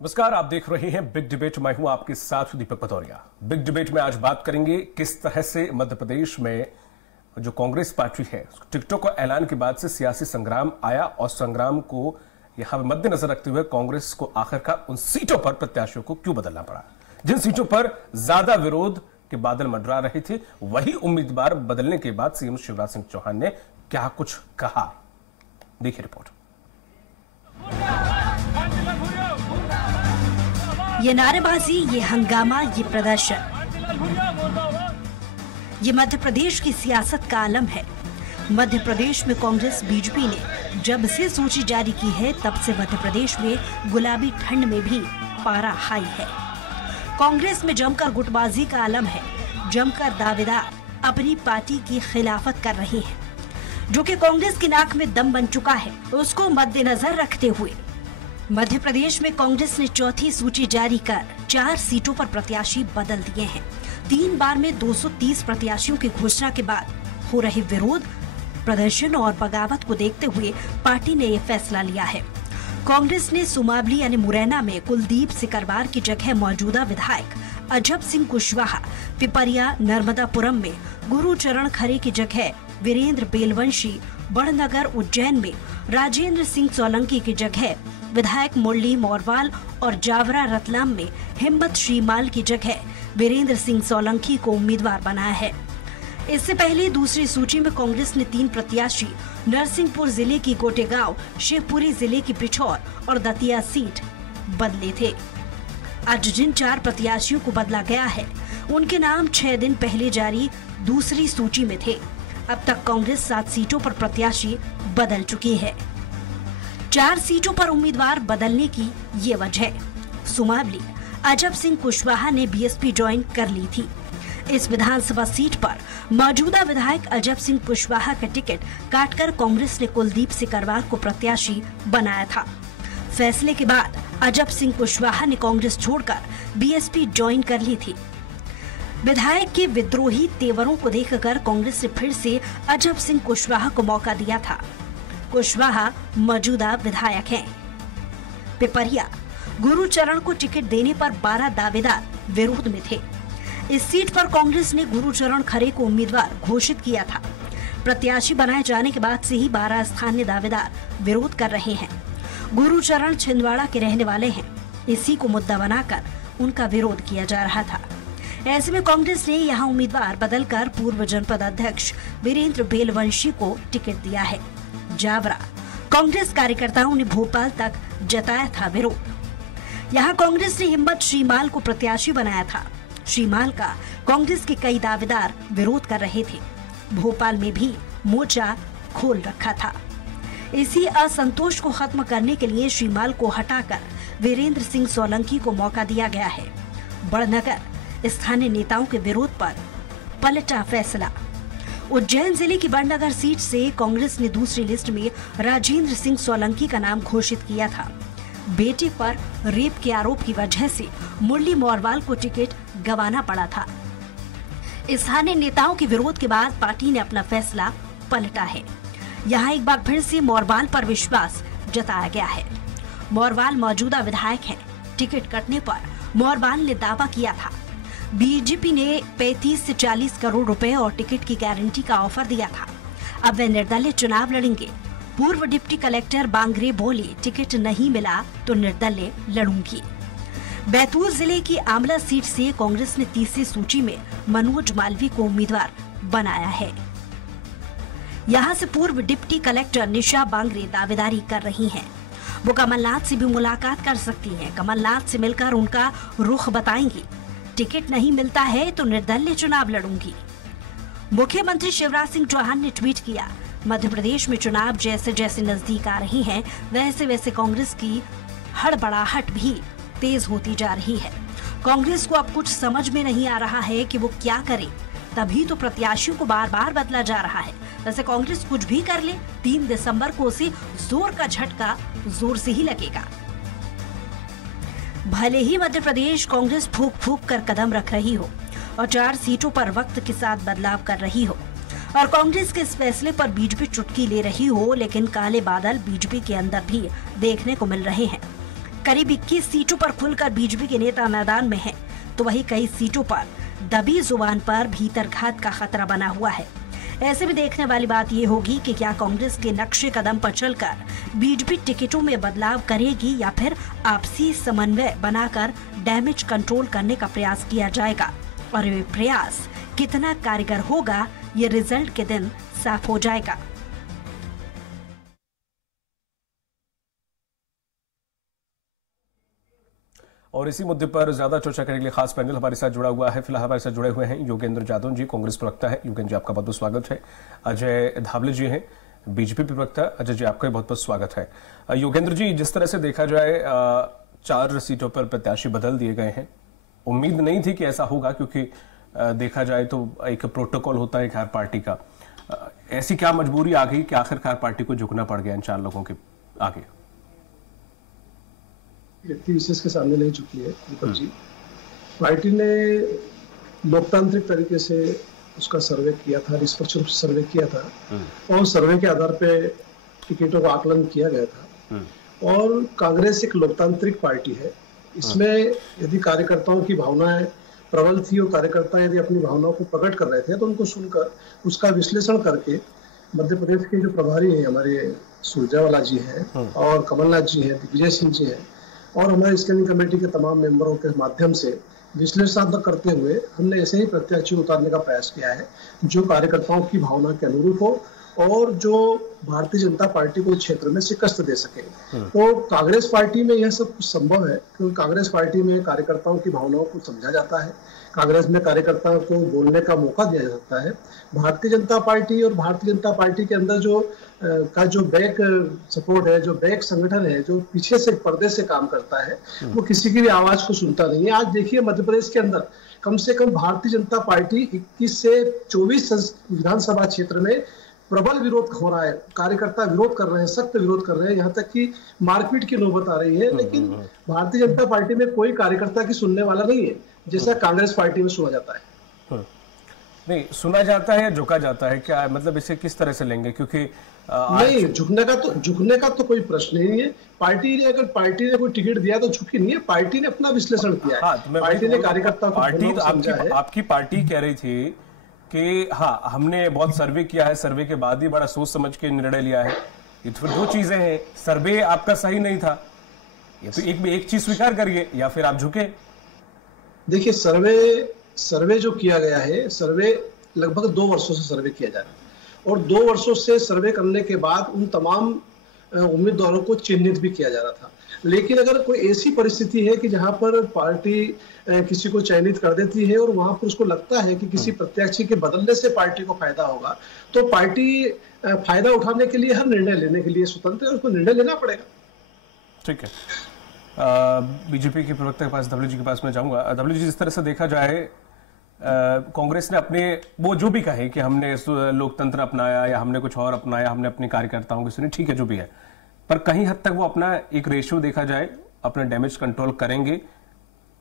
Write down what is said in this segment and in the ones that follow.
नमस्कार, आप देख रहे हैं बिग डिबेट। मैं हूं आपके साथ दीपक पतौरिया। बिग डिबेट में आज बात करेंगे किस तरह से मध्य प्रदेश में जो कांग्रेस पार्टी है, टिकटों को ऐलान के बाद से सियासी संग्राम आया और संग्राम को यहां मद्देनजर रखते हुए कांग्रेस को आखिरकार उन सीटों पर प्रत्याशियों को क्यों बदलना पड़ा। जिन सीटों पर ज्यादा विरोध के बादल मंडरा रहे थे, वही उम्मीदवार बदलने के बाद सीएम शिवराज सिंह चौहान ने क्या कुछ कहा, देखिए रिपोर्ट। ये नारेबाजी, ये हंगामा, ये प्रदर्शन, ये मध्य प्रदेश की सियासत का आलम है। मध्य प्रदेश में कांग्रेस बीजेपी ने जब से सूची जारी की है, तब से मध्य प्रदेश में गुलाबी ठंड में भी पारा हाई है। कांग्रेस में जमकर गुटबाजी का आलम है। जमकर दावेदार अपनी पार्टी की खिलाफत कर रहे हैं, जो कि कांग्रेस की नाक में दम बन चुका है। उसको मद्देनजर रखते हुए मध्य प्रदेश में कांग्रेस ने चौथी सूची जारी कर 4 सीटों पर प्रत्याशी बदल दिए हैं। 3 बार में 230 प्रत्याशियों की घोषणा के बाद हो रहे विरोध, प्रदर्शन और बगावत को देखते हुए पार्टी ने ये फैसला लिया है। कांग्रेस ने सुमावली यानी मुरैना में कुलदीप सिकरवार की जगह मौजूदा विधायक अजब सिंह कुशवाहा, पिपरिया नर्मदापुरम में गुरुचरण खरे की जगह वीरेंद्र बेलवंशी, बड़नगर उज्जैन में राजेंद्र सिंह सोलंकी की जगह विधायक मुरली मोरवाल और जावरा रतलाम में हिम्मत श्रीमाल की जगह वीरेंद्र सिंह सोलंकी को उम्मीदवार बनाया है। इससे पहले दूसरी सूची में कांग्रेस ने 3 प्रत्याशी नरसिंहपुर जिले की गोटेगांव, शिवपुरी जिले की पिछौर और दतिया सीट बदले थे। आज जिन 4 प्रत्याशियों को बदला गया है, उनके नाम 6 दिन पहले जारी दूसरी सूची में थे। अब तक कांग्रेस 7 सीटों पर प्रत्याशी बदल चुकी है। 4 सीटों पर उम्मीदवार बदलने की ये वजह, सुमावली अजब सिंह कुशवाहा ने बीएसपी ज्वाइन कर ली थी। इस विधानसभा सीट पर मौजूदा विधायक अजब सिंह कुशवाहा का टिकट काटकर कांग्रेस ने कुलदीप सिकरवार को प्रत्याशी बनाया था। फैसले के बाद अजब सिंह कुशवाहा ने कांग्रेस छोड़कर बीएसपी ज्वाइन कर ली थी। विधायक के विद्रोही तेवरों को देखकर कांग्रेस ने फिर से अजब सिंह कुशवाहा को मौका दिया था। कुशवाहा मौजूदा विधायक हैं। पिपरिया गुरुचरण को टिकट देने पर 12 दावेदार विरोध में थे। इस सीट पर कांग्रेस ने गुरुचरण खरे को उम्मीदवार घोषित किया था। प्रत्याशी बनाए जाने के बाद से ही 12 स्थानीय दावेदार विरोध कर रहे हैं। गुरुचरण छिंदवाड़ा के रहने वाले हैं। इसी को मुद्दा बनाकर उनका विरोध किया जा रहा था। ऐसे में कांग्रेस ने यहां उम्मीदवार बदलकर पूर्व जनपद अध्यक्ष वीरेंद्र बेलवंशी को टिकट दिया है। जावरा कांग्रेस कार्यकर्ताओं ने भोपाल तक जताया था विरोध। यहां कांग्रेस ने हिम्मत श्रीमाल को प्रत्याशी बनाया था। श्रीमाल का कांग्रेस के कई दावेदार विरोध कर रहे थे। भोपाल में भी मोर्चा खोल रखा था। इसी असंतोष को खत्म करने के लिए श्रीमाल को हटाकर वीरेंद्र सिंह सोलंकी को मौका दिया गया है। बड़नगर स्थानीय नेताओं के विरोध पर पलटा फैसला। उज्जैन जिले की बड़नगर सीट से कांग्रेस ने दूसरी लिस्ट में राजेंद्र सिंह सोलंकी का नाम घोषित किया था। बेटे पर रेप के आरोप की वजह से मुरली मोरवाल को टिकट गंवाना पड़ा था। स्थानीय नेताओं के विरोध के बाद पार्टी ने अपना फैसला पलटा है। यहाँ एक बार फिर से मोरवाल पर विश्वास जताया गया है। मोरवाल मौजूदा विधायक है। टिकट कटने पर मोरवाल ने दावा किया था। बीजेपी ने 35 से 40 करोड़ रुपए और टिकट की गारंटी का ऑफर दिया था। अब वे निर्दलीय चुनाव लड़ेंगे। पूर्व डिप्टी कलेक्टर बांगरे बोले, टिकट नहीं मिला तो निर्दलीय लड़ूंगी। बैतूल जिले की आमला सीट से कांग्रेस ने तीसरी सूची में मनोज मालवीय को उम्मीदवार बनाया है। यहां से पूर्व डिप्टी कलेक्टर निशा बांगरे दावेदारी कर रही हैं। वो कमलनाथ से भी मुलाकात कर सकती हैं। कमलनाथ से मिलकर उनका रुख बताएंगी। टिकट नहीं मिलता है तो निर्दलीय चुनाव लड़ूंगी। मुख्यमंत्री शिवराज सिंह चौहान ने ट्वीट किया, मध्य प्रदेश में चुनाव जैसे जैसे नजदीक आ रही हैं, वैसे वैसे कांग्रेस की हड़बड़ाहट भी तेज होती जा रही है। कांग्रेस को अब कुछ समझ में नहीं आ रहा है कि वो क्या करे, तभी तो प्रत्याशियों को बार बार बदला जा रहा है। वैसे कांग्रेस कुछ भी कर ले, 3 दिसंबर को उसे जोर का झटका जोर से ही लगेगा। भले ही मध्य प्रदेश कांग्रेस फूक फूक कर कदम रख रही हो और 4 सीटों पर वक्त के साथ बदलाव कर रही हो और कांग्रेस के इस फैसले पर बीजेपी चुटकी ले रही हो, लेकिन काले बादल बीजेपी के अंदर भी देखने को मिल रहे हैं। करीब 21 सीटों पर खुलकर बीजेपी के नेता मैदान में हैं, तो वहीं कई सीटों पर दबी जुबान पर भीतरघात का खतरा बना हुआ है। ऐसे में देखने वाली बात ये होगी कि क्या कांग्रेस के नक्शे कदम पर चलकर बीजेपी टिकटों में बदलाव करेगी या फिर आपसी समन्वय बनाकर डैमेज कंट्रोल करने का प्रयास किया जाएगा, और ये प्रयास कितना कारगर होगा ये रिजल्ट के दिन साफ हो जाएगा। और इसी मुद्दे पर ज्यादा चर्चा करने के लिए खास पैनल हमारे साथ जुड़ा हुआ है। फिलहाल हमारे साथ जुड़े हुए हैं योगेंद्र जादव जी, कांग्रेस प्रवक्ता है। योगेंद्र जी, आपका बहुत बहुत स्वागत है। अजय धावले जी हैं, बीजेपी प्रवक्ता। अजय जी, आपका बहुत बहुत स्वागत है। योगेंद्र जी, जिस तरह से देखा जाए 4 सीटों पर प्रत्याशी बदल दिए गए हैं, उम्मीद नहीं थी कि ऐसा होगा, क्योंकि देखा जाए तो एक प्रोटोकॉल होता है हर पार्टी का। ऐसी क्या मजबूरी आ गई कि आखिरकार पार्टी को झुकना पड़ गया इन 4 लोगों के आगे? व्यक्ति विशेष के सामने नहीं झुकी है दीपक जी। पार्टी ने लोकतांत्रिक तरीके से उसका सर्वे किया था, निष्पक्ष रूप से सर्वे किया था, और सर्वे के आधार पे टिकटों का आकलन किया गया था। और कांग्रेस एक लोकतांत्रिक पार्टी है। इसमें यदि कार्यकर्ताओं की भावनाएं प्रबल थी और कार्यकर्ता यदि अपनी भावनाओं को प्रकट कर रहे थे, तो उनको सुनकर उसका विश्लेषण करके मध्य प्रदेश के जो प्रभारी हैं हमारे सुरजेवाला जी हैं और कमलनाथ जी हैं, दिग्विजय सिंह जी हैं, और हमारे स्टैंडिंग कमेटी के तमाम मेंबरों के माध्यम से विश्लेषणात्मक करते हुए हमने ऐसे ही प्रत्याशी उतारने का प्रयास किया है जो कार्यकर्ताओं की भावना के अनुरूप हो और जो भारतीय जनता पार्टी को क्षेत्र में शिकस्त दे सके। तो कांग्रेस पार्टी में यह सब कुछ संभव है, क्योंकि कांग्रेस पार्टी में कार्यकर्ताओं की भावनाओं को समझा जाता है। कांग्रेस में कार्यकर्ताओं को बोलने का मौका दिया जाता है। भारतीय जनता पार्टी और भारतीय जनता पार्टी के अंदर जो बैक सपोर्ट है, जो बैक संगठन है, जो पीछे से पर्दे से काम करता है, वो किसी की भी आवाज को सुनता नहीं है। आज देखिए मध्य प्रदेश के अंदर कम से कम भारतीय जनता पार्टी 21 से 24 विधानसभा क्षेत्र में प्रबल विरोध हो रहा है। कार्यकर्ता विरोध कर रहे हैं, सख्त विरोध कर रहे हैं, यहाँ तक कि मारपीट की नौबत आ रही है। लेकिन भारतीय जनता पार्टी में कोई कार्यकर्ता की सुनने वाला नहीं है, जैसा कांग्रेस पार्टी में सुना जाता है। नहीं सुना जाता है, झुका जाता है, क्या मतलब इसे किस तरह से लेंगे? क्योंकि नहीं, झुकने का तो कोई प्रश्न ही नहीं है। अगर पार्टी ने कोई टिकट दिया तो झुकी नहीं है। पार्टी ने अपना विश्लेषण किया है। हाँ, पार्टी ने कार्यकर्ता को आपकी पार्टी कह रही थी कि हाँ हमने बहुत सर्वे किया है, सर्वे के बाद ही बड़ा सोच समझ के निर्णय लिया है। ये तो 2 चीजें हैं। सर्वे आपका सही नहीं था, ये तो एक चीज स्वीकार करिए या फिर आप झुके। देखिए, सर्वे जो किया गया है, सर्वे लगभग 2 वर्षों से सर्वे किया जा रहा है, और 2 वर्षों से सर्वे करने के बाद उन तमाम उम्मीदवारों को चिन्हित भी किया जा रहा था। लेकिन अगर कोई ऐसी परिस्थिति है कि जहां पर पार्टी किसी को चयनित कर देती है और वहां पर उसको लगता है कि किसी प्रत्याशी के बदलने से पार्टी को फायदा होगा, तो पार्टी फायदा उठाने के लिए हर निर्णय लेने के लिए स्वतंत्र है, उसको निर्णय लेना पड़ेगा। ठीक है, बीजेपी के प्रवक्ता के पास, धवले जी के पास मैं जाऊंगा। धवले जी, जिस तरह से देखा जाए कांग्रेस ने अपने वो जो भी कहे कि हमने लोकतंत्र अपनाया या हमने कुछ और अपनाया, हमने अपने कार्यकर्ताओं की सुनी, ठीक है जो भी है, पर कहीं हद तक वो अपना एक रेशियो देखा जाए अपना डैमेज कंट्रोल करेंगे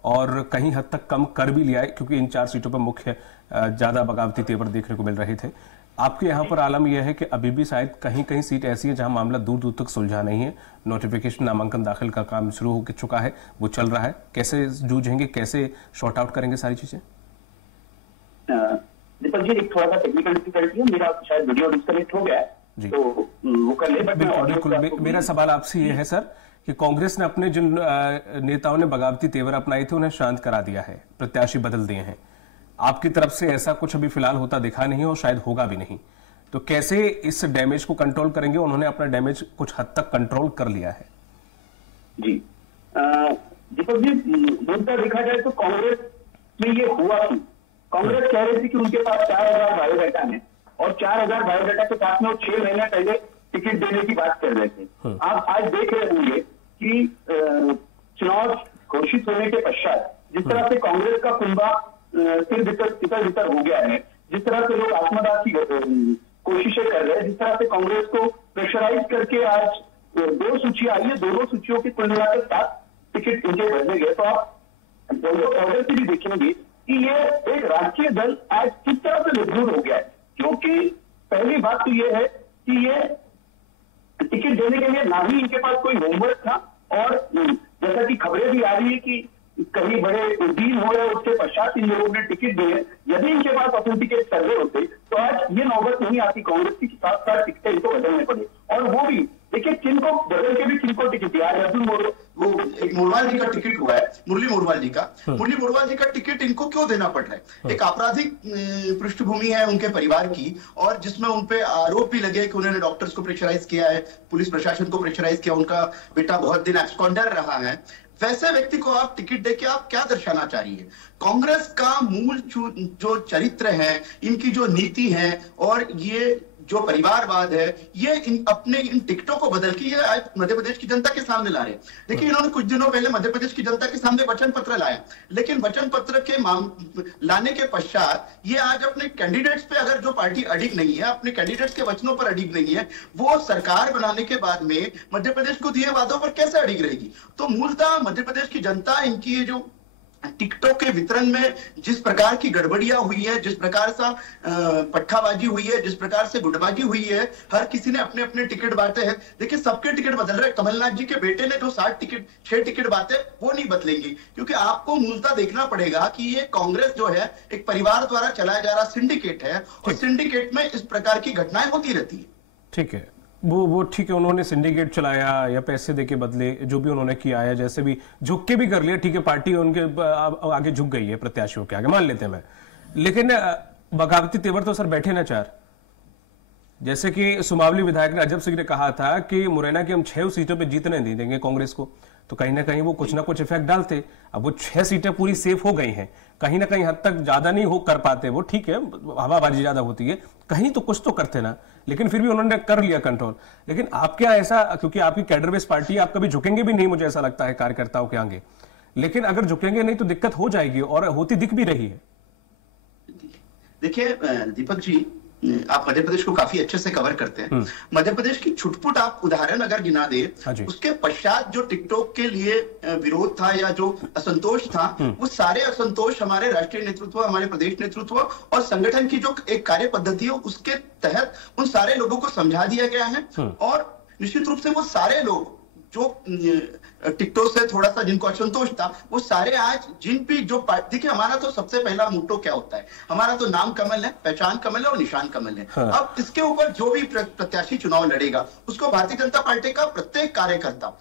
और कहीं हद तक कम कर भी लिया है, क्योंकि इन 4 सीटों पर मुख्य ज्यादा बगावती तेवर देखने को मिल रहे थे। आपके यहाँ पर आलम यह है कि अभी भी शायद कहीं कहीं सीट ऐसी है जहां मामला दूर दूर तक सुलझा नहीं है। नोटिफिकेशन, नामांकन दाखिल का काम शुरू हो चुका है, वो चल रहा है। कैसे जूझेंगे, कैसे शॉर्ट आउट करेंगे सारी चीजें? दीपक जी, एक थोड़ा सा टेक्निकल डिफिकल्टी है, मेरा शायद वीडियो डिस्कनेक्ट हो गया है, तो वो कर ले। बिल्कुल, मेरा सवाल आपसे ये है सर कि कांग्रेस ने अपने जिन नेताओं ने बगावती तेवर अपनाए थे उन्हें शांत करा दिया है, प्रत्याशी बदल दिए हैं। आपकी तरफ से ऐसा कुछ अभी फिलहाल होता दिखा नहीं और शायद होगा भी नहीं, तो कैसे इस डैमेज को कंट्रोल करेंगे? उन्होंने अपना डैमेज कुछ हद तक कंट्रोल कर लिया है। जी दीपक जी, मुद्दा देखा जाए तो कांग्रेस में ये हुआ कि कांग्रेस कह रही थी कि उनके पास 4000 बायोडाटा है और 4000 बायोडाटा के साथ में वो 6 महीने पहले टिकट देने की बात कर रहे थे। आप आज देख रहे होंगे कि चुनाव घोषित होने के पश्चात जिस तरह से कांग्रेस का कुंभा तितर हो गया है, जिस तरह से लोग आत्मदाह की कोशिशें कर रहे हैं, जिस तरह से कांग्रेस को प्रेशराइज करके आज 2 सूचियां आई है, दोनों सूचियों की कुल मिलाकर 7 टिकट इनके भरने गए। तो आप दोनों ऑर्डर से भी देखेंगे कि ये एक राष्ट्रीय दल आज किस तरह से मजबूर हो गया है, क्योंकि पहली बात तो ये है कि ये टिकट देने के लिए ना ही इनके पास कोई होमवर्क था, और जैसा खबरें भी आ रही है कि कहीं बड़े डील हो रहे, उसके पश्चात इन लोगों ने टिकट दिए। यदि इनके पास ऑथेंटिकेट सर्वे होते तो आज ये नौबत नहीं आती कांग्रेस की, साथ साथ टिकटें इनको बदलने पड़े। और वो भी देखिए किनको बदल के भी किनको टिकट दिया। अर्जुन वो एक मोरवाल जी का टिकट हुआ है, मुरली मोरवाल जी का, मुरली मोरवाल जी का टिकट इनको क्यों देना पड़ रहा है? एक आपराधिक पृष्ठभूमि है उनके परिवार की, और जिसमें उनपे आरोप भी लगे कि उन्होंने डॉक्टर्स को प्रेशराइज किया है, पुलिस प्रशासन को प्रेशराइज किया, उनका बेटा बहुत दिन एब्सकॉन्डर रहा है। वैसे व्यक्ति को आप टिकट देके आप क्या दर्शाना चाह रही है? कांग्रेस का मूल जो चरित्र है, इनकी जो नीति है और ये जो परिवारवाद है, ये अपने इन टिकटों को बदल के ये आज मध्य प्रदेश की जनता के सामने ला रहे हैं। देखिए इन्होंने कुछ दिनों पहले मध्य प्रदेश की जनता के सामने वचन पत्र लाया, लेकिन वचन पत्र के लाने के पश्चात ये आज अपने कैंडिडेट्स पे, अगर जो पार्टी अडिग नहीं है, अपने कैंडिडेट्स के वचनों पर अडिग नहीं है, वो सरकार बनाने के बाद में मध्य प्रदेश को दिए वादों पर कैसे अडिग रहेगी? तो मूलतः मध्य प्रदेश की जनता इनकी ये जो टिकटों के वितरण में जिस प्रकार की गड़बड़ियां हुई है, जिस प्रकार सा पट्टाबाजी हुई है, जिस प्रकार से गुटबाजी हुई है, हर किसी ने अपने अपने टिकट बांटे हैं। देखिए सबके टिकट बदल रहे। कमलनाथ जी के बेटे ने जो 6 टिकट बांटे वो नहीं बदलेंगे, क्योंकि आपको मूलतः देखना पड़ेगा कि ये कांग्रेस जो है एक परिवार द्वारा चलाया जा रहा सिंडिकेट है, और सिंडिकेट में इस प्रकार की घटनाएं होती रहती है। ठीक है, वो ठीक है, उन्होंने सिंडिकेट चलाया या पैसे देके बदले, जो भी उन्होंने किया है, जैसे भी झुक के भी कर लिया, ठीक है, पार्टी उनके आगे झुक गई है, प्रत्याशियों के आगे, मान लेते हैं मैं। लेकिन बगावती तेवर तो सर बैठे ना चार। जैसे कि सुमावली विधायक ने अजब सिंह ने कहा था कि मुरैना की हम 6 सीटों पे जीतने नहीं देंगे कांग्रेस को, तो कहीं ना कहीं वो कुछ ना कुछ इफेक्ट डालते। अब वो 6 सीटें पूरी सेफ हो गई हैं, कहीं ना कहीं हद तक ज्यादा नहीं हो कर पाते वो, ठीक है, हवाबाजी ज्यादा होती है, कहीं तो कुछ तो करते ना, लेकिन फिर भी उन्होंने कर लिया कंट्रोल। लेकिन आप क्या ऐसा, क्योंकि आपकी कैडर बेस पार्टी, आप कभी झुकेंगे भी नहीं, मुझे ऐसा लगता है, कार्यकर्ताओं के आगे, लेकिन अगर झुकेंगे नहीं तो दिक्कत हो जाएगी, और होती दिख भी रही है। देखिए दीपक जी, आप मध्य प्रदेश को काफी अच्छे से कवर करते हैं। मध्य प्रदेश की छुटपुट आप उदाहरण अगर गिना दे, उसके पश्चात जो टिकटॉक के लिए विरोध था या जो असंतोष था, वो सारे असंतोष हमारे राष्ट्रीय नेतृत्व, हमारे प्रदेश नेतृत्व और संगठन की जो एक कार्य पद्धति है उसके तहत उन सारे लोगों को समझा दिया गया है। और निश्चित रूप से वो सारे लोग जो टिकटॉक से थोड़ा सा जिनको असंतोष था, वो सारे आज जिन भी जो देखिए, हमारा तो सबसे पहला मोटो क्या होता है, हमारा तो नाम कमल है, पहचान कमल है और निशान कमल है। हाँ। अब इसके ऊपर जो भी प्रत्याशी चुनाव लड़ेगा उसको भारतीय जनता पार्टी का प्रत्येक कार्यकर्ता,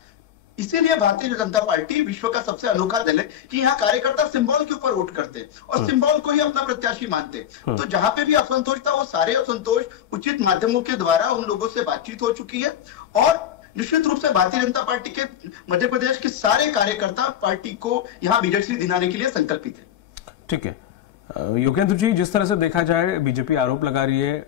इसीलिए भारतीय जनता पार्टी विश्व का सबसे अनोखा दल है कि यहाँ कार्यकर्ता सिंबल के ऊपर वोट करते हैं और सिंबल को ही अपना प्रत्याशी मानते। तो जहां पे भी असंतोष था, वो सारे असंतोष उचित माध्यमों के द्वारा उन लोगों से बातचीत हो चुकी है, और निश्चित रूप से भारतीय जनता पार्टी के मध्य प्रदेश के सारे कार्यकर्ता पार्टी को यहाँ विजयश्री दिलाने के लिए संकल्पित है। ठीक है योगेंद्र जी, जिस तरह से देखा जाए बीजेपी आरोप लगा रही है,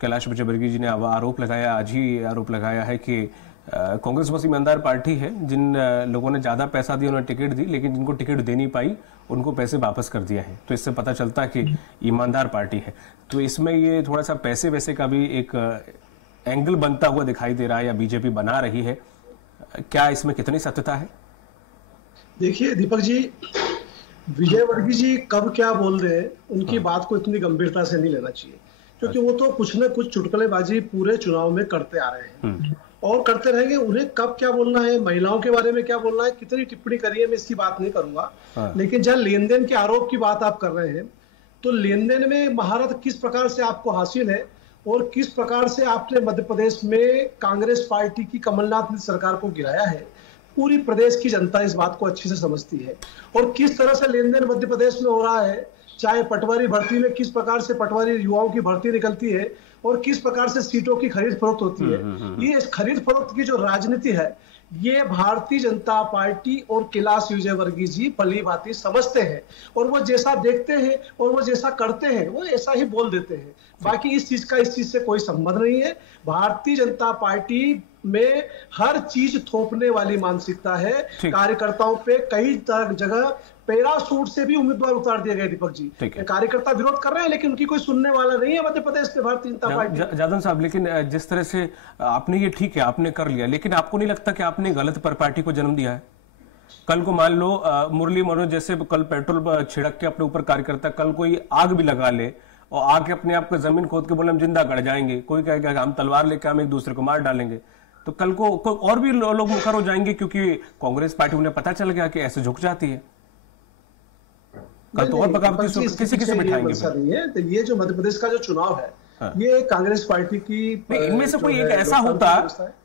कैलाश विजयवर्गीय जी ने आरोप लगाया, आज ही आरोप लगाया है कि कांग्रेस बस ईमानदार पार्टी है, जिन लोगों ने ज्यादा पैसा दिया उन्हें टिकट दी, लेकिन जिनको टिकट दे नहीं पाई उनको पैसे वापस कर दिया है। तो इससे पता चलता है कि ईमानदार पार्टी है। तो इसमें ये थोड़ा सा पैसे वैसे का भी एक एंगल बनता हुआ दिखाई दे रहा है, या बीजेपी बना रही है, क्या इसमें कितनी सत्यता है? देखिए दीपक जी, विजयवर्गीय जी कब क्या बोल रहे हैं, उनकी बात को इतनी गंभीरता से नहीं लेना चाहिए, क्योंकि वो तो कुछ न कुछ चुटकुलेबाजी पूरे चुनाव में करते आ रहे हैं और करते रहेंगे। उन्हें कब क्या बोलना है, महिलाओं के बारे में क्या बोलना है, कितनी टिप्पणी करी है, मैं इसकी बात नहीं करूंगा। लेकिन जहां लेन देन के आरोप की बात आप कर रहे हैं, तो लेन देन में महारत किस प्रकार से आपको हासिल है और किस प्रकार से आपने मध्य प्रदेश में कांग्रेस पार्टी की कमलनाथ सरकार को गिराया है, पूरी प्रदेश की जनता इस बात को अच्छे से समझती है। और किस तरह से लेन देन मध्य प्रदेश में हो रहा है, चाहे पटवारी भर्ती में किस प्रकार से पटवारी युवाओं की भर्ती निकलती है और किस प्रकार से सीटों की खरीद फरोख्त होती है। ये खरीद फरोख्त की जो राजनीति है, ये भारतीय जनता पार्टी और कैलाश विजयवर्गीय जी भली भांति समझते हैं, और वो जैसा देखते हैं और वो जैसा करते हैं वो ऐसा ही बोल देते हैं। बाकी इस चीज से कोई संबंध नहीं है। भारतीय जनता पार्टी में हर चीज थोपने वाली मानसिकता है। कार्यकर्ताओं पे कई जगह पैरासूट से भी उम्मीदवार उतार दिए गए। दीपक जी, कार्यकर्ता विरोध कर रहे हैं, लेकिन उनकी कोई सुनने वाला नहीं है मध्य प्रदेश में भारतीय जनता पार्टी। जादव साहब, लेकिन जिस तरह से आपने ये ठीक है, आपने कर लिया, लेकिन आपको नहीं लगता कि आपने गलत पर पार्टी को जन्म दिया है? कल को मान लो मुरली मनोज जैसे कल पेट्रोल छिड़क के अपने ऊपर कार्यकर्ता कल कोई आग भी लगा ले और आके अपने आप को जमीन खोद के बोले हम जिंदा गड़ जाएंगे, कोई कहेगा हम तलवार लेकर हम एक दूसरे को मार डालेंगे, तो कल को और भी लोग मुखर हो जाएंगे, क्योंकि कांग्रेस पार्टी उन्हें पता चल गया कि ऐसे झुक जाती है। कल तो और बगावती किसी बिठाएंगे। तो ये जो मध्य प्रदेश का जो चुनाव है, ये कांग्रेस पार्टी की, इनमें से कोई एक ऐसा होता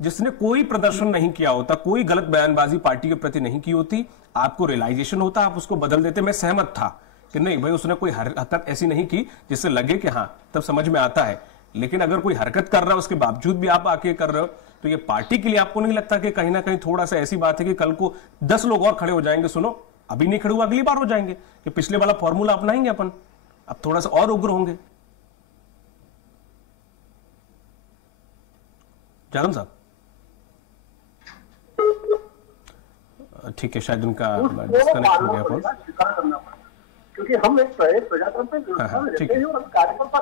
जिसने कोई प्रदर्शन नहीं किया होता, कोई गलत बयानबाजी पार्टी के प्रति नहीं की होती, आपको रियलाइजेशन होता, आप उसको बदल देते। मैं सहमत था कि नहीं भाई उसने कोई हरकत ऐसी नहीं की जिससे लगे कि हाँ, तब समझ में आता है। लेकिन अगर कोई हरकत कर रहा है उसके बावजूद भी आप आके कर रहे हो, तो ये पार्टी के लिए आपको नहीं लगता कि कहीं ना कहीं थोड़ा सा ऐसी बात है कि कल को 10 लोग और खड़े हो जाएंगे, सुनो अभी नहीं खड़े हुआ अगली बार हो जाएंगे, कि पिछले वाला फॉर्मूला अपनाएंगे अपन, अब थोड़ा सा और उग्र होंगे। जादव साहब, ठीक है, शायद उनका डिस्कनेक्ट हो गया फोन, क्योंकि हम एक प्रजातंत्र में रहते हैं, और कार्यकर्ता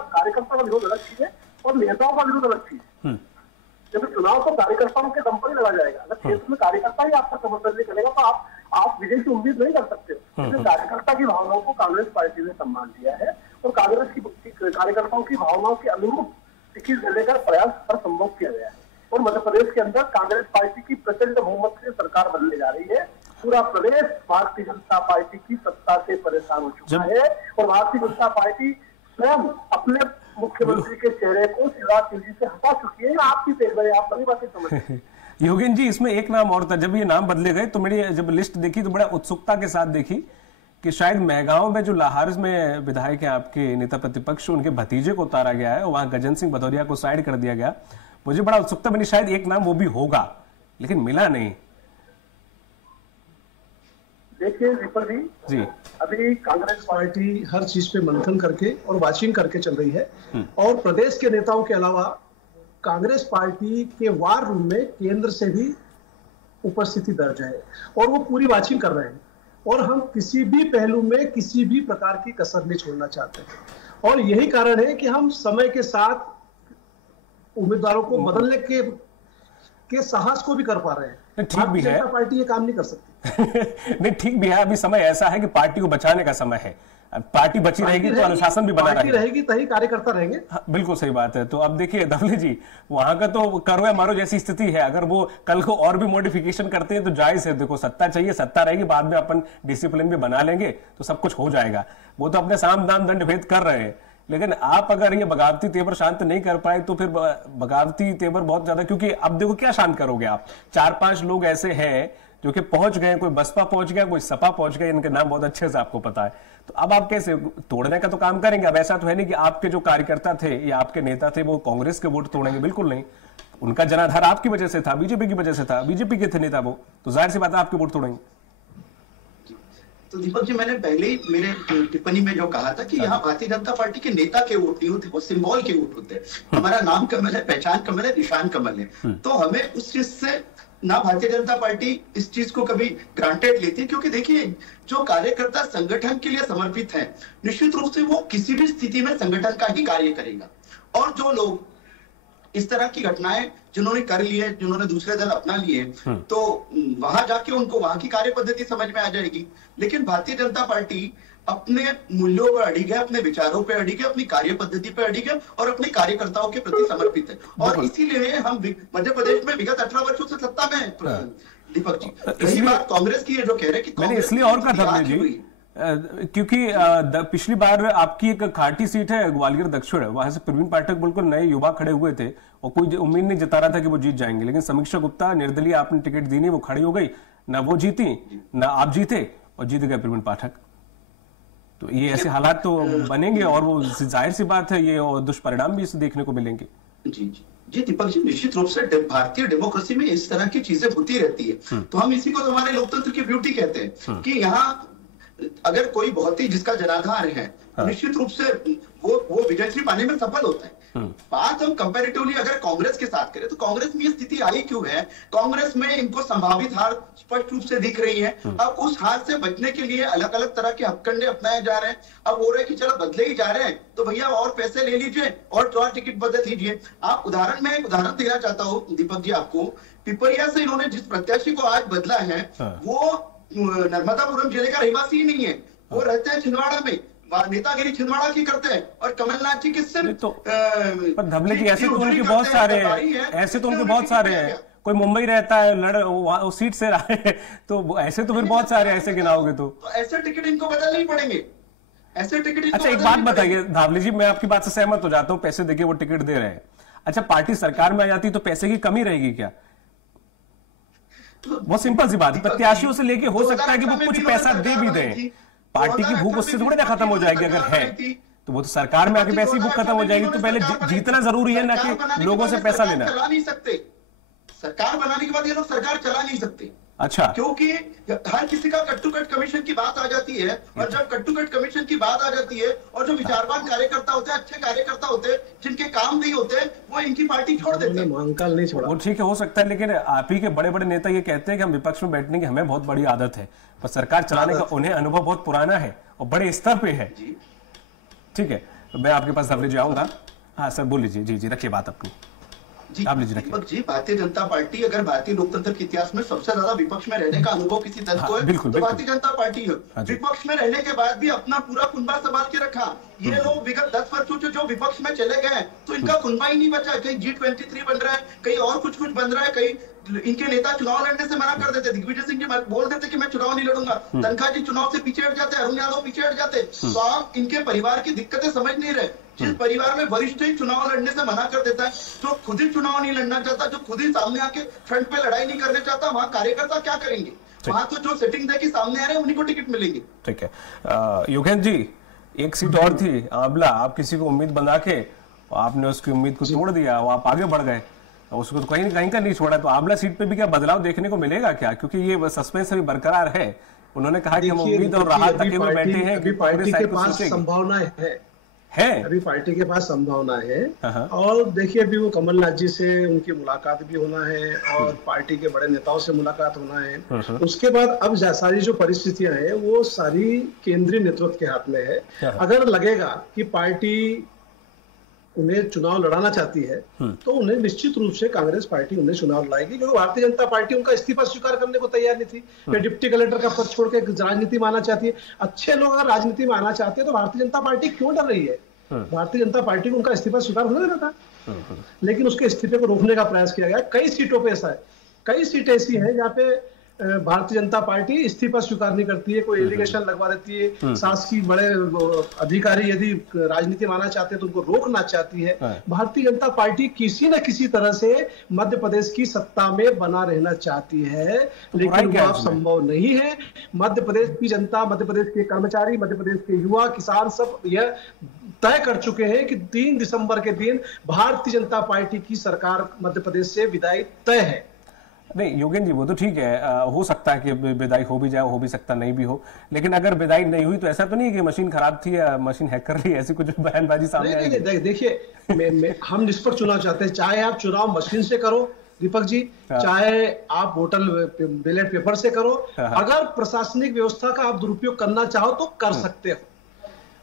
का विरोध अलग चीज है और नेताओं का विरोध अलग चीज है। जब चुनाव तो कार्यकर्ताओं के दम पर ही लड़ा जाएगा। अगर क्षेत्र में कार्यकर्ता ही आपका समर्थन नहीं करेगा तो आप विजय की उम्मीद नहीं कर सकते हो। इसलिए कार्यकर्ता की भावनाओं को कांग्रेस पार्टी ने सम्मान दिया है और कांग्रेस की कार्यकर्ताओं की भावनाओं के अनुरूप टिकट देने का प्रयास हर संभव किया गया है। और मध्य प्रदेश के अंदर कांग्रेस पार्टी की प्रचंड बहुमत से सरकार बनने जा रही है। पूरा प्रदेश भारतीय जनता पार्टी की सत्ता से परेशान हो चुका है और भारतीय जनता पार्टी स्वयं अपने मुख्यमंत्री के चेहरे को सीधा तेजी से हटा चुकी है। आपकी तेज में आप बड़ी बातें समझ योगेन जी, इसमें एक नाम और था। जब ये नाम बदले गए तो मेरी जब लिस्ट देखी तो बड़ा उत्सुकता के साथ देखी कि शायद महगांव में जो लाहौर में विधायक है आपके नेता प्रतिपक्ष, उनके भतीजे को उतारा गया है, वहां गजन सिंह भदौरिया को साइड कर दिया गया। मुझे बड़ा उत्सुकता बनी, शायद एक नाम वो भी होगा, लेकिन मिला नहीं। देखिए दीपक जी, अभी कांग्रेस पार्टी हर चीज पे मंथन करके और वाचिंग करके चल रही है और प्रदेश के नेताओं के अलावा कांग्रेस पार्टी के वार रूम में केंद्र से भी उपस्थिति दर्ज है और वो पूरी वाचिंग कर रहे हैं। और हम किसी भी पहलू में किसी भी प्रकार की कसर नहीं छोड़ना चाहते हैं और यही कारण है कि हम समय के साथ उम्मीदवारों को बदलने के साहस को भी कर पा रहे हैं। ठीक भी है, पार्टी ये काम नहीं कर सकती। नहीं, ठीक भी है, अभी समय ऐसा है कि पार्टी को बचाने का समय है। पार्टी बची रहेगी तो अनुशासन भी बना रहेगी, तभी कार्यकर्ता रहेंगे। हाँ, बिल्कुल सही बात है। तो अब देखिए धवले जी, वहां का तो करो या मारो जैसी स्थिति है। अगर वो कल को और भी मॉडिफिकेशन करते हैं तो जायज है। देखो सत्ता चाहिए, सत्ता रहेगी, बाद में अपन डिसिप्लिन भी बना लेंगे तो सब कुछ हो जाएगा। वो तो अपने साम दाम दंड भेद कर रहे हैं, लेकिन आप अगर ये बगावती तेवर शांत नहीं कर पाए तो फिर बगावती तेवर बहुत ज्यादा, क्योंकि अब देखो क्या शांत करोगे आप। 4-5 लोग ऐसे हैं जो कि पहुंच गए, कोई बसपा पहुंच गया, कोई सपा पहुंच गया, इनके नाम बहुत अच्छे से आपको पता है। तो अब आप कैसे तोड़ने का तो काम करेंगे। अब ऐसा तो है नहीं कि आपके जो कार्यकर्ता थे या आपके नेता थे वो कांग्रेस के वोट तोड़ेंगे, बिल्कुल नहीं। उनका जनाधार आपकी वजह से था, बीजेपी की वजह से था, बीजेपी के थे नेता वो, तो जाहिर सी बात है आपके वोट तोड़ेंगे। तो दीपक जी, मैंने पहले ही मेरे टिप्पणी में जो कहा था कि यहाँ भारतीय जनता पार्टी के नेता के वोट नहीं होते, वो सिंबल के वोट होते हैं। हमारा नाम कमल है, पहचान कमल है, निशान कमल है। तो हमें उस चीज से ना भारतीय जनता पार्टी इस चीज को कभी ग्रांटेड लेती है, क्योंकि देखिए जो कार्यकर्ता संगठन के लिए समर्पित है निश्चित रूप से वो किसी भी स्थिति में संगठन का ही कार्य करेगा। और जो लोग इस तरह की घटनाएं जिन्होंने कर ली है, जिन्होंने दूसरे दल अपना लिए, तो वहां जाके उनको वहां की कार्य पद्धति समझ में आ जाएगी। लेकिन भारतीय जनता पार्टी अपने मूल्यों पर अडिग है, अपने विचारों पर अडिग है, अपनी कार्य पद्धति पर अडिग है और अपने कार्यकर्ताओं के प्रति समर्पित है। और इसीलिए हम मध्य प्रदेश में विगत 18 वर्षों से सत्ता में है दीपक जी। यही बात कांग्रेस की है जो कह रहे हैं कि इसलिए और का धरने जी, क्योंकि पिछली बार आपकी एक खाटी सीट है ग्वालियर दक्षिण, वहां से प्रवीण पाठक बिल्कुल नए युवा खड़े हुए थे और कोई उम्मीद नहीं जता रहा था कि वो जीत जाएंगे। लेकिन समीक्षा गुप्ता निर्दलीय आपने टिकट दी नहीं, वो खड़ी हो गई, ना वो जीती ना आप जीते और जीत गए प्रवीण पाठक। तो ये ऐसे हालात तो बनेंगे और वो जाहिर सी बात है, ये और दुष्परिणाम भी इसे देखने को मिलेंगे। जी दीपक जी, निश्चित रूप से भारतीय डेमोक्रेसी में इस तरह की चीजें होती रहती है। तो हम इसी को हमारे लोकतंत्र की ब्यूटी कहते हैं कि यहाँ अगर कोई बहुत ही जिसका जनाधार है निश्चित रूप से वो विजयश्री पाने में सफल होता है। बात हम कंपैरेटिवली अगर कांग्रेस के साथ करें तो कांग्रेस में ये स्थिति आई क्यों है? कांग्रेस में इनको संभावित हार स्पष्ट रूप से दिख रही है। अब उस हार से बचने के लिए अलग अलग तरह के हथकंडे अपनाए जा रहे हैं। अब हो रहा है कि चलो बदले ही जा रहे हैं तो भैया और पैसे ले लीजिए और टिकट बदल लीजिए। आप उदाहरण में एक उदाहरण देना चाहता हूँ दीपक जी आपको। पिपरिया से इन्होंने जिस प्रत्याशी को आज बदला है वो नर्मदापुरम जिले का रहवासी ही नहीं है, वो रहते हैं छिंदवाड़ा में, नेतागिरी छिंदवाड़ा की करते हैं। और कमलनाथ जी किससे तो धबले जी ऐसे तो उनके बहुत सारे हैं, ऐसे तो उनके बहुत सारे हैं। कोई मुंबई रहता है, वो सीट से रहा है, तो ऐसे तो फिर बहुत सारे ऐसे गिनाओगे तो ऐसे टिकट इनको बदलने ही पड़ेंगे, ऐसे टिकट। अच्छा, एक बात बताइए धावले जी, मैं आपकी बात से सहमत हो जाता हूँ, पैसे देके वो टिकट दे रहे हैं। अच्छा, पार्टी सरकार में आ जाती तो पैसे की कमी रहेगी क्या? बहुत सिंपल सी बात है, प्रत्याशियों से लेके हो सकता है कि वो कुछ पैसा दे भी दें, पार्टी की भूख उससे थोड़ी ना खत्म हो जाएगी। अगर है तो वो तो सरकार में आके पैसे भूख खत्म हो जाएगी। तो पहले जीतना जरूरी है ना कि लोगों से पैसा लेना। चला नहीं सकते, सरकार बनाने के बाद ये लोग सरकार चला नहीं सकते। अच्छा, क्योंकि हर किसी का कट टू कट कमीशन की बात आ जाती है, और जब कट टू कट कमीशन की बात आ जाती है और जो विचारवान कार्यकर्ता होते हैं, अच्छे कार्यकर्ता होते हैं, जिनके काम नहीं होते, वो इनकी पार्टी छोड़ देते हैं। महाकाल नहीं छोड़ा, वो ठीक है, हो सकता है, लेकिन आप ही के बड़े बड़े नेता ये कहते हैं कि हम विपक्ष में बैठने की हमें बहुत बड़ी आदत है, पर सरकार चलाने का उन्हें अनुभव बहुत पुराना है और बड़े स्तर पे है। ठीक है, मैं आपके पास धावले जी आऊंगा। हाँ सर, बोल लीजिए। जी रखिए बात अपनी। जी भारतीय जनता पार्टी अगर भारतीय लोकतंत्र के इतिहास में सबसे ज्यादा विपक्ष में रहने का अनुभव किसी दल को है तो भारतीय जनता पार्टी है। विपक्ष में रहने के बाद भी अपना पूरा कुनबा संभाल के रखा। ये लोग विगत 10 वर्षों जो विपक्ष में चले गए तो इनका कुनबा ही नहीं बचा। कहीं G23 बन रहा है, कहीं और कुछ बन रहा है, कहीं इनके नेता चुनाव लड़ने से मना कर देते। दिग्विजय सिंह जी बोल देते कि मैं चुनाव नहीं लड़ूंगा, तनखा जी चुनाव से पीछे हट जाते, अरुण यादव पीछे हट जाते। तो आप इनके परिवार की दिक्कतें समझ नहीं रहे। जिस परिवार में वरिष्ठ ही चुनाव लड़ने से मना कर देता है, जो खुद ही चुनाव नहीं लड़ना चाहता, जो खुद ही सामने आके फ्रंट पे लड़ाई नहीं करना चाहता, वहाँ कार्यकर्ता क्या करेंगे? वहां तो जो सेटिंग दे के सामने आ रहे हैं उन्हीं को टिकट मिलेंगे। ठीक है, योगेंद्र जी, एक सीट और थी आंवला, आप किसी को उम्मीद बना के आपने उसकी उम्मीद को तोड़ दिया, वो आप आगे बढ़ गए, उसको तो कहीं का नहीं छोड़ा। तो आंवला सीट पे भी क्या बदलाव देखने को मिलेगा क्या? क्योंकि ये सस्पेंस अभी बरकरार है। उन्होंने कहा कि हम उम्मीद और राहत तक में बैठे हैं। अभी पार्टी के पास संभावनाएं है, अभी पार्टी के पास संभावना है। और देखिए, अभी वो कमलनाथ जी से उनकी मुलाकात भी होना है और पार्टी के बड़े नेताओं से मुलाकात होना है। उसके बाद अब सारी जो परिस्थितियां हैं वो सारी केंद्रीय नेतृत्व के हाथ में है। अगर लगेगा कि पार्टी उन्हें चुनाव लड़ाना चाहती है तो उन्हें निश्चित रूप से कांग्रेस पार्टी उन्हें चुनाव लड़ाएगी, क्योंकि भारतीय जनता पार्टी उनका इस्तीफा स्वीकार करने को तैयार नहीं थी। वे डिप्टी कलेक्टर का पद छोड़ के राजनीति में आना चाहती है। अच्छे लोग अगर राजनीति में आना चाहते हैं तो भारतीय जनता पार्टी क्यों डर रही है? भारतीय जनता पार्टी को उनका इस्तीफा स्वीकार होने देना था, लेकिन उसके इस्तीफे को रोकने का प्रयास किया गया। कई सीटों पे ऐसा है, कई सीटें ऐसी हैं जहाँ पे भारतीय जनता पार्टी इस्तीफा स्वीकार नहीं करती है, कोई एलिगेशन लगवा देती है। शासकीय बड़े अधिकारी यदि राजनीति में आना चाहते हैं तो उनको रोकना चाहती है। भारतीय जनता पार्टी किसी न किसी तरह से मध्य प्रदेश की सत्ता में बना रहना चाहती है, लेकिन वो अब संभव नहीं है। मध्य प्रदेश की जनता, मध्य प्रदेश के कर्मचारी, मध्य प्रदेश के युवा, किसान सब यह तय कर चुके हैं कि 3 दिसंबर के दिन भारतीय जनता पार्टी की सरकार मध्य प्रदेश से विदाई तय है। नहीं योगेंद्र जी, वो तो ठीक है, हो सकता है कि विदाई हो भी जाए, हो भी सकता नहीं भी हो, लेकिन अगर विदाई नहीं हुई तो ऐसा तो नहीं है कि मशीन खराब थी या मशीन हैक कर ली, ऐसी कुछ बयानबाजी सामने आएगी? देखिए, हम निष्पक्ष चुनाव चाहते हैं, चाहे आप चुनाव मशीन से करो दीपक जी, चाहे आप वोटर बैलेट पेपर से करो। अगर प्रशासनिक व्यवस्था का आप दुरुपयोग करना चाहो तो कर सकते हो,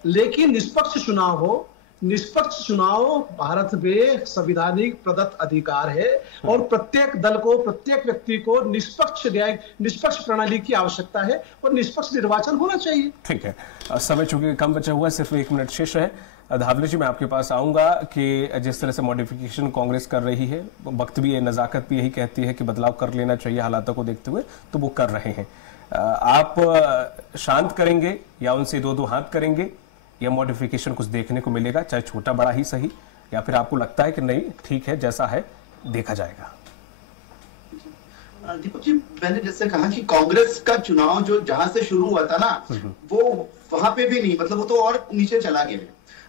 लेकिन निष्पक्ष चुनाव हो। निष्पक्ष चुनाव भारत में संविधानिक प्रदत्त अधिकार है और प्रत्येक दल को, प्रत्येक व्यक्ति को निष्पक्ष प्रणाली की आवश्यकता है और निष्पक्ष निर्वाचन होना चाहिए। ठीक है, समय चूंकि कम बचा हुआ है, सिर्फ 1 मिनट शेष है। धावले जी, मैं आपके पास आऊंगा कि जिस तरह से मॉडिफिकेशन कांग्रेस कर रही है, वक्त भी, नजाकत भी यही कहती है कि बदलाव कर लेना चाहिए हालातों को देखते हुए, तो वो कर रहे हैं। आप शांत करेंगे या उनसे 2-2 हाथ करेंगे, या मॉडिफिकेशन कुछ देखने को मिलेगा, चाहे छोटा बड़ा ही सही, या फिर आपको लगता है कि नहीं ठीक है जैसा है देखा जाएगा? दीपक जी, मैंने जैसे कहा कि कांग्रेस का चुनाव जो जहां से शुरू हुआ था ना, वो वहां पे भी नहीं, मतलब वो तो और नीचे चला गया।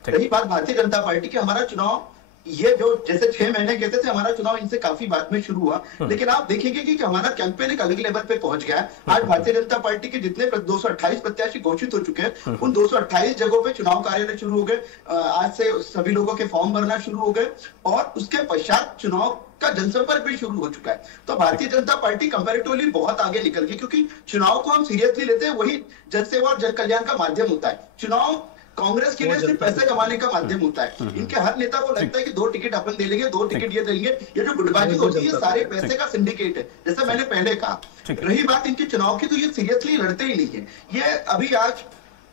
रही बात भारतीय जनता पार्टी की, हमारा चुनाव ये जो जैसे 6 महीने कहते थे, हमारा चुनाव इनसे काफी बाद में शुरू हुआ, लेकिन आप देखेंगे कि हमारा कैंपेन एक अलग लेवल पे पहुंच गया है। आज भारतीय जनता पार्टी के जितने 228 प्रत्याशी घोषित हो चुके हैं, उन 228 जगहों पे चुनाव कार्यालय शुरू हो गए। आज से सभी लोगों के फॉर्म भरना शुरू हो गए और उसके पश्चात चुनाव का जनसंपर्क भी शुरू हो चुका है। तो भारतीय जनता पार्टी कंपैरेटिवली बहुत आगे निकल गई, क्योंकि चुनाव को हम सीरियसली लेते हैं, वही जनसेवा और जन कल्याण का माध्यम होता है। चुनाव कांग्रेस के लिए सिर्फ पैसे कमाने का माध्यम होता है। इनके हर नेता को लगता है कि 2 टिकट अपन दे लेंगे, 2 टिकट ये देंगे। ये जो गुटबाजी होती है, सारे पैसे का सिंडिकेट है, जैसा मैंने पहले कहा। रही बात इनके चुनाव की, तो ये सीरियसली लड़ते ही नहीं है। ये अभी आज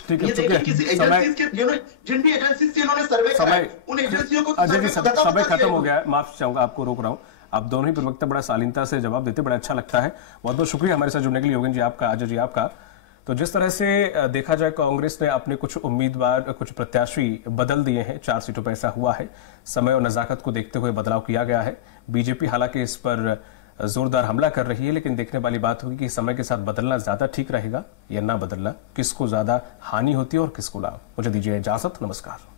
ये देखिए, किसी एजेंसी के जिन भी एजेंसी से इन्होंने सर्वे कराया, उन एजेंसियों को समय खत्म हो गया है, माफ चाहूंगा आपको रोक रहा हूँ। आप दोनों ही प्रवक्ता बड़ा शालीनता से जवाब देते, बड़ा अच्छा लगता है। बहुत बहुत शुक्रिया हमारे साथ जुड़ने के लिए योगेंद्र जी आपका, अजय जी आपका। तो जिस तरह से देखा जाए कांग्रेस ने अपने कुछ उम्मीदवार, कुछ प्रत्याशी बदल दिए हैं, 4 सीटों पर ऐसा हुआ है। समय और नजाकत को देखते हुए बदलाव किया गया है। बीजेपी हालांकि इस पर जोरदार हमला कर रही है, लेकिन देखने वाली बात होगी कि समय के साथ बदलना ज्यादा ठीक रहेगा या ना बदलना, किसको ज्यादा हानि होती है और किसको लाभ। मुझे दीजिए इजाजत, नमस्कार।